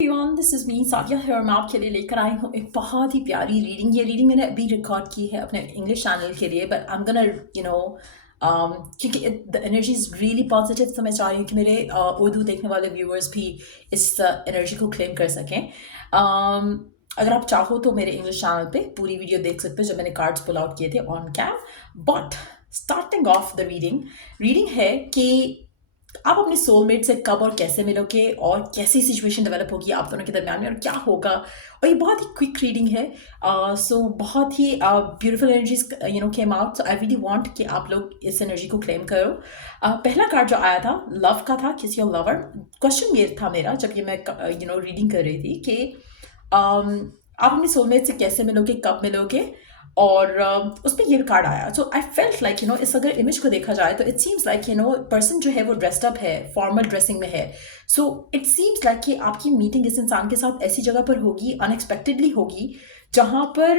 Everyone, this is me Sadia है और मैं आपके लिए लेकर आई हूँ एक बहुत ही प्यारी रीडिंग। ये रीडिंग मैंने अभी रिकॉर्ड की है अपने इंग्लिश चैनल के लिए, बट आई एम गोना क्योंकि the energy is really positive, तो मैं चाह रही हूँ कि मेरे उर्दू देखने वाले व्यूअर्स भी इस एनर्जी को क्लेम कर सकें। अगर आप चाहो तो मेरे इंग्लिश चैनल पे पूरी वीडियो देख सकते हो जब मैंने कार्ड्स पुल आउट किए थे on cam. But starting off the reading है कि आप अपने सोलमेट से कब और कैसे मिलोगे और कैसी सिचुएशन डेवलप होगी आप दोनों के दरमियान में और क्या होगा। और ये बहुत ही क्विक रीडिंग है। सो बहुत ही beautiful energies came out. So I really want कि आप लोग इस एनर्जी को क्लेम करो। पहला कार्ड जो आया था लव का था, किसी योर लवर। क्वेश्चन ये था मेरा जब ये मैं रीडिंग कर रही थी कि आप अपने सोलमेट से कैसे मिलोगे, कब मिलोगे, और उसमें ये कार्ड आया। सो आई फेल्ट लाइक इस अगर इमेज को देखा जाए तो इट सीम्स लाइक पर्सन जो है वो ड्रेस्ड अप है, फॉर्मल ड्रेसिंग में है। सो इट सीम्स लाइक कि आपकी मीटिंग इस इंसान के साथ ऐसी जगह पर होगी, अनएक्सपेक्टेडली होगी, जहाँ पर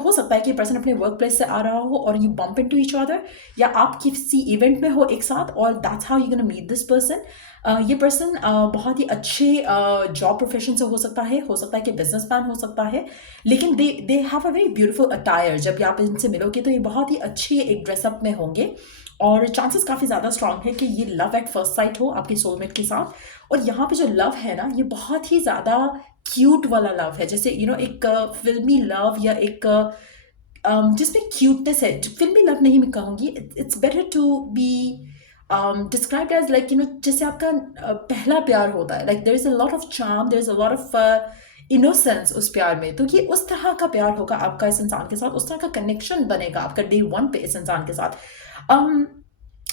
हो सकता है कि पर्सन अपने वर्क प्लेस से आ रहा हो और you bump into each other, या आप किसी इवेंट में हो एक साथ और that's how you gonna meet this person. ये पर्सन बहुत ही अच्छे जॉब प्रोफेशन से हो सकता है कि बिजनेसमैन हो सकता है, लेकिन they have a very beautiful attire. जब आप इनसे मिलोगे तो ये बहुत ही अच्छी एक ड्रेसअप में होंगे और चांसेस काफ़ी ज़्यादा स्ट्रांग है कि ये लव एट फर्स्ट साइट हो आपके सोलमेट के साथ। और यहाँ पे जो लव है ना, ये बहुत ही ज़्यादा क्यूट वाला लव है, जैसे एक फिल्मी लव या एक जिसमें क्यूटनेस है। फिल्मी लव नहीं मैं कहूँगी, it's better to be described as like जैसे आपका पहला प्यार होता है, like there is a lot of charm, there is a lot of innocence उस प्यार में। तो ये उस तरह का प्यार होगा आपका इस इंसान के साथ, उस तरह का कनेक्शन बनेगा आपका डे वन पे इस इंसान के साथ।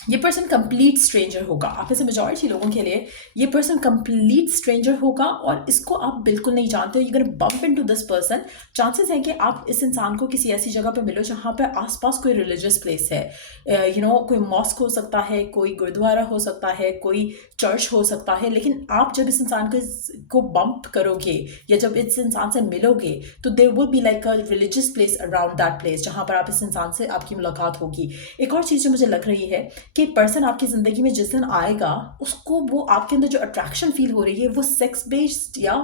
ये पर्सन कंप्लीट स्ट्रेंजर होगा आप में से मेजॉरिटी लोगों के लिए। ये पर्सन कंप्लीट स्ट्रेंजर होगा और इसको आप बिल्कुल नहीं जानते हो। You gonna bump into this person. Chances है कि आप इस इंसान को किसी ऐसी जगह पर मिलो जहाँ पर आसपास कोई रिलीजियस प्लेस है। कोई मॉस्क हो सकता है, कोई गुरुद्वारा हो सकता है, कोई चर्च हो सकता है। लेकिन आप जब इस इंसान को बम्प करोगे या जब इस इंसान से मिलोगे तो there will be like a religious place around that place जहाँ पर आप इस इंसान से आपकी मुलाकात होगी। एक और चीज़ जो मुझे लग रही है कि पर्सन आपकी ज़िंदगी में जिस दिन आएगा उसको वो आपके अंदर जो अट्रैक्शन फील हो रही है वो सेक्स बेस्ड या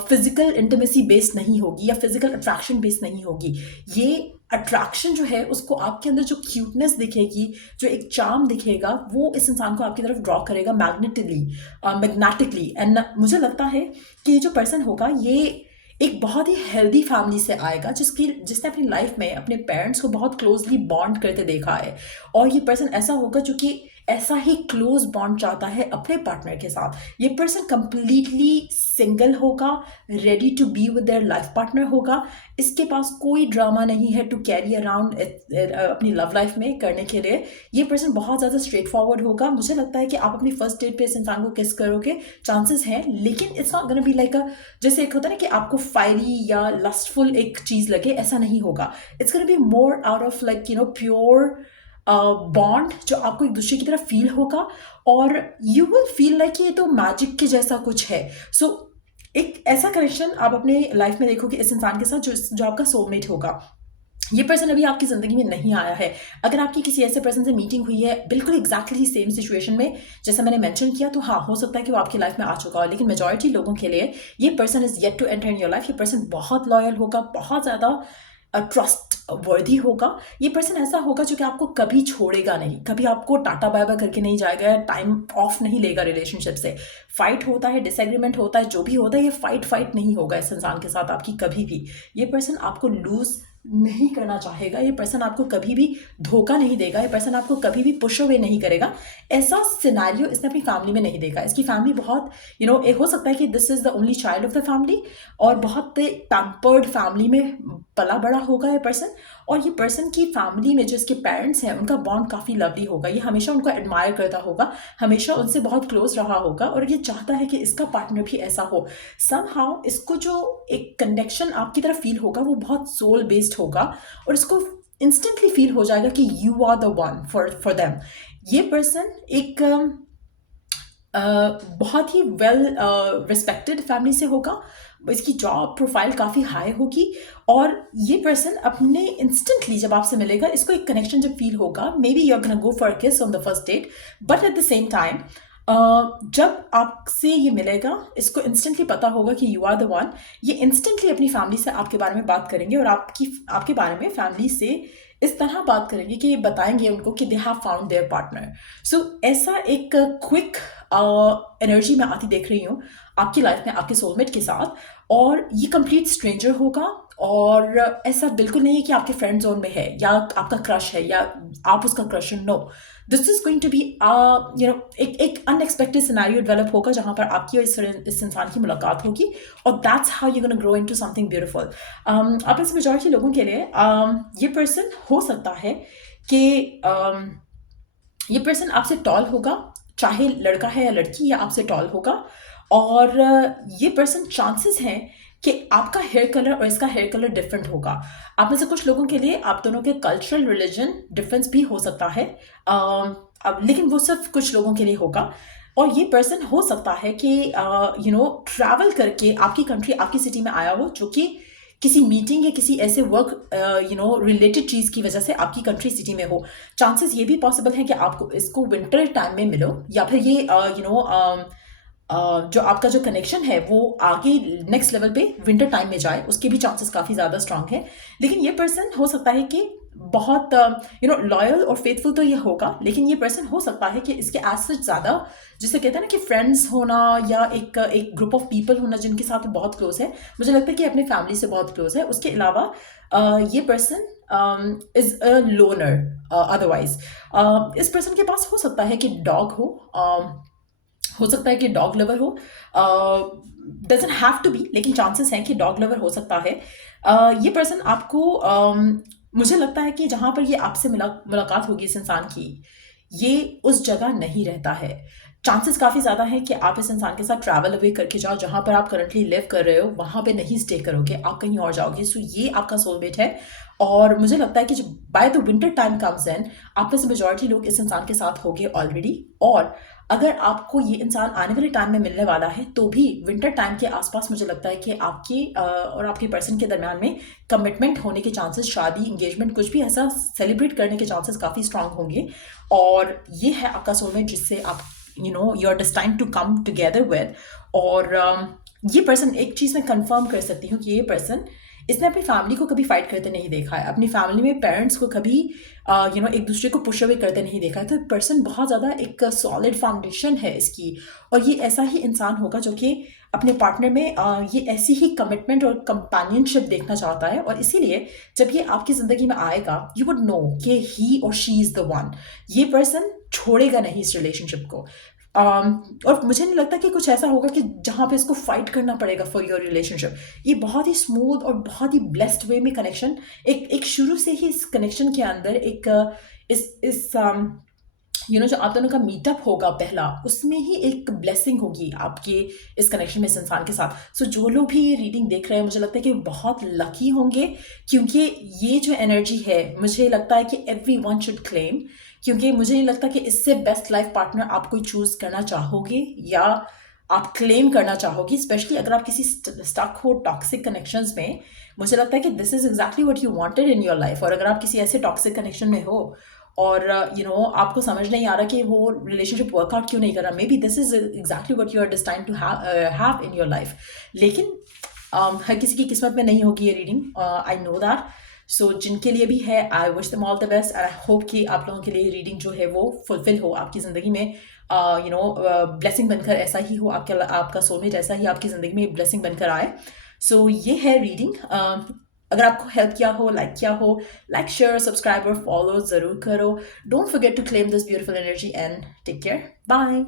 फिजिकल इंटीमेसी बेस्ड नहीं होगी या फिजिकल अट्रैक्शन बेस्ड नहीं होगी। ये अट्रैक्शन जो है उसको आपके अंदर जो क्यूटनेस दिखेगी, जो एक चार्म दिखेगा, वो इस इंसान को आपकी तरफ ड्रॉ करेगा मैग्नेटिकली। एंड मुझे लगता है कि ये जो पर्सन होगा ये एक बहुत ही हेल्दी फैमिली से आएगा जिसने अपनी लाइफ में अपने पेरेंट्स को बहुत क्लोजली बॉन्ड करते देखा है। और ये पर्सन ऐसा होगा जो कि ऐसा ही क्लोज बॉन्ड चाहता है अपने पार्टनर के साथ। ये पर्सन कंप्लीटली सिंगल होगा, ready to be with their life partner होगा। इसके पास कोई ड्रामा नहीं है टू कैरी अराउंड अपनी लव लाइफ में करने के लिए। ये पर्सन बहुत ज़्यादा स्ट्रेट फॉरवर्ड होगा। मुझे लगता है कि आप अपनी फर्स्ट डेट पे इस इंसान को किस करोगे, चांसेस हैं, लेकिन it's not gonna be like अ जैसे एक होता है ना कि आपको फायरी या लस्टफुल एक चीज़ लगे, ऐसा नहीं होगा। It's gonna be more out of like pure bond जो आपको एक दूसरे की तरफ फील होगा और यू विल फील लाइक ये तो मैजिक के जैसा कुछ है। सो एक ऐसा कनेक्शन आप अपने लाइफ में देखोगे इस इंसान के साथ जो आपका सोलमेट होगा। ये पर्सन अभी आपकी ज़िंदगी में नहीं आया है। अगर आपकी किसी ऐसे पर्सन से मीटिंग हुई है बिल्कुल एग्जैक्टली सेम सिचुएशन में जैसा मैंने मेंशन किया, तो हाँ हो सकता है कि वो आपकी लाइफ में आ चुका हो, लेकिन मेजॉरिटी लोगों के लिए ये person is yet to enter in your life. ये पर्सन बहुत लॉयल होगा, बहुत ज़्यादा ट्रस्ट वर्दी होगा। ये पर्सन ऐसा होगा जो कि आपको कभी छोड़ेगा नहीं, कभी आपको टाटा बाय बाय करके नहीं जाएगा, टाइम ऑफ नहीं लेगा रिलेशनशिप से। फाइट होता है, डिसएग्रीमेंट होता है, जो भी होता है, ये फाइट नहीं होगा इस इंसान के साथ आपकी कभी भी। ये पर्सन आपको लूज नहीं करना चाहेगा। ये पर्सन आपको कभी भी धोखा नहीं देगा। ये पर्सन आपको कभी भी पुश अवे नहीं करेगा। ऐसा सिनेरियो इसने अपनी फैमिली में नहीं देखा। इसकी फैमिली बहुत एक हो सकता है कि this is the only child of the family और बहुत पैम्पर्ड फैमिली में पला बड़ा होगा ये पर्सन। और ये पर्सन की फैमिली में जो इसके पेरेंट्स हैं उनका बॉन्ड काफ़ी लवली होगा। ये हमेशा उनको एडमायर करता होगा, हमेशा उनसे बहुत क्लोज रहा होगा और ये चाहता है कि इसका पार्टनर भी ऐसा हो। समहाउ इसको जो एक कनेक्शन आपकी तरफ फील होगा वो बहुत सोल बेस्ड होगा और इसको इंस्टेंटली फील हो जाएगा कि you are the one for them. ये पर्सन एक बहुत ही वेल रिस्पेक्टेड फैमिली से होगा। इसकी जॉब प्रोफाइल काफ़ी हाई होगी और ये पर्सन अपने इंस्टेंटली जब आपसे मिलेगा इसको एक कनेक्शन जब फील होगा, maybe you are gonna go for a kiss on the first date, but at the same time जब आपसे ये मिलेगा, इसको इंस्टेंटली पता होगा कि यू आर द वन। ये इंस्टेंटली अपनी फैमिली से आपके बारे में बात करेंगे और आपके बारे में फैमिली से इस तरह बात करेंगे कि बताएंगे उनको कि they have found their partner. So ऐसा एक क्विक एनर्जी मैं आती देख रही हूँ आपकी लाइफ में आपके सोलमेट के साथ, और ये कंप्लीट स्ट्रेंजर होगा। और ऐसा बिल्कुल नहीं है कि आपके फ्रेंड जोन में है या आपका क्रश है या आप उसका क्रश है। No, this is going to be एक अनएक्सपेक्टेड सिनेरियो डेवलप होगा जहां पर आपकी और इस इंसान की मुलाकात होगी, और that's how you gonna grow into something beautiful. आप में से मेजॉरिटी लोगों के लिए ये पर्सन हो सकता है कि ये पर्सन आपसे टॉल होगा, चाहे लड़का है या लड़की, या आपसे टॉल होगा। और ये पर्सन चांसेस हैं कि आपका हेयर कलर और इसका हेयर कलर डिफरेंट होगा। आप में से कुछ लोगों के लिए आप दोनों के कल्चरल रिलीजन डिफरेंस भी हो सकता है, अब लेकिन वो सिर्फ कुछ लोगों के लिए होगा। और ये पर्सन हो सकता है कि ट्रैवल करके आपकी कंट्री, आपकी सिटी में आया हो, जो कि किसी मीटिंग या किसी ऐसे वर्क रिलेटेड चीज़ की वजह से आपकी कंट्री सिटी में हो। चांसेस ये भी पॉसिबल हैं कि आपको इसको विंटर टाइम में मिलो, या फिर ये जो आपका जो कनेक्शन है वो आगे नेक्स्ट लेवल पे विंटर टाइम में जाए, उसके भी चांसेस काफ़ी ज़्यादा स्ट्रांग है। लेकिन ये पर्सन हो सकता है कि बहुत लॉयल और फेथफुल तो ये होगा, लेकिन ये पर्सन हो सकता है कि इसके एज सच ज़्यादा, जिसे कहते हैं ना कि फ्रेंड्स होना या एक ग्रुप ऑफ पीपल होना जिनके साथ वो बहुत क्लोज है, मुझे लगता है कि अपने फैमिली से बहुत क्लोज है। उसके अलावा ये person is a loner otherwise. इस पर्सन के पास हो सकता है कि डॉग हो सकता है कि डॉग लवर हो, डजंट हैव टू बी, लेकिन चांसेस हैं कि डॉग लवर हो सकता है। ये पर्सन आपको मुझे लगता है कि जहाँ पर ये आपसे मुलाकात होगी इस इंसान की, ये उस जगह नहीं रहता है। चांसेस काफ़ी ज़्यादा है कि आप इस इंसान के साथ ट्रैवल अवे करके जाओ, जहाँ पर आप करंटली लिव कर रहे हो वहाँ पे नहीं स्टे करोगे, आप कहीं और जाओगे। सो ये आपका सोलमेट है। और मुझे लगता है कि जब by the winter time comes in, आप में से मेजॉरिटी लोग इस इंसान के साथ होंगे ऑलरेडी। और अगर आपको ये इंसान आने वाले टाइम में मिलने वाला है, तो भी विंटर टाइम के आसपास मुझे लगता है कि आपकी और आपके पर्सन के दरमियान में कमिटमेंट होने के चांसेस, शादी, इंगेजमेंट, कुछ भी ऐसा सेलिब्रेट करने के चांसेस काफ़ी स्ट्रांग होंगे। और ये है आपका सोलमेट जिससे आप you are destined to come together with. और ये पर्सन, एक चीज़ मैं कंफर्म कर सकती हूँ कि ये पर्सन, इसने अपनी फैमिली को कभी फाइट करते नहीं देखा है, अपनी फैमिली में पेरेंट्स को कभी एक दूसरे को पुश अवे करते नहीं देखा है। तो पर्सन बहुत ज़्यादा एक सॉलिड फाउंडेशन है इसकी। और ये ऐसा ही इंसान होगा जो कि अपने पार्टनर में ये ऐसी ही कमिटमेंट और कंपेनियनशिप देखना चाहता है। और इसीलिए जब ये आपकी ज़िंदगी में आएगा, यू वुड नो कि ही और शी इज़ द वन। ये पर्सन छोड़ेगा नहीं इस रिलेशनशिप को। और मुझे नहीं लगता कि कुछ ऐसा होगा कि जहाँ पे इसको फाइट करना पड़ेगा फॉर योर रिलेशनशिप। ये बहुत ही स्मूथ और बहुत ही ब्लेस्ड वे में कनेक्शन, एक शुरू से ही इस कनेक्शन के अंदर एक इस जो आप दोनों का मीटअप होगा पहला, उसमें ही एक ब्लेसिंग होगी आपके इस कनेक्शन में इस इंसान के साथ। सो जो लोग भी ये रीडिंग देख रहे हैं, मुझे लगता है कि बहुत लकी होंगे, क्योंकि ये जो एनर्जी है मुझे लगता है कि एवरी वन शुड क्लेम। क्योंकि मुझे नहीं लगता कि इससे बेस्ट लाइफ पार्टनर आप कोई चूज़ करना चाहोगे या आप क्लेम करना चाहोगी, स्पेशली अगर आप किसी स्टक हो टॉक्सिक कनेक्शंस में। मुझे लगता है कि this is exactly what you wanted in your life. और अगर आप किसी ऐसे टॉक्सिक कनेक्शन में हो और आपको समझ नहीं आ रहा कि वो रिलेशनशिप वर्कआउट क्यों नहीं कर रहा, maybe this is exactly what you are destined to have in your life. लेकिन हर किसी की किस्मत में नहीं होगी ये reading, I know that. So जिनके लिए भी है, I wish them all the best, and I hope कि आप लोगों के लिए रीडिंग जो है वो फुलफिल हो आपकी ज़िंदगी में। ब्लेसिंग बनकर ऐसा ही हो, आपका सोलमेट ऐसा ही आपकी ज़िंदगी में ब्लेसिंग बनकर आए। सो ये है रीडिंग। अगर आपको हेल्प किया हो, लाइक शेयर, सब्सक्राइब और फॉलो ज़रूर करो। Don't forget to claim this beautiful energy and take care. Bye.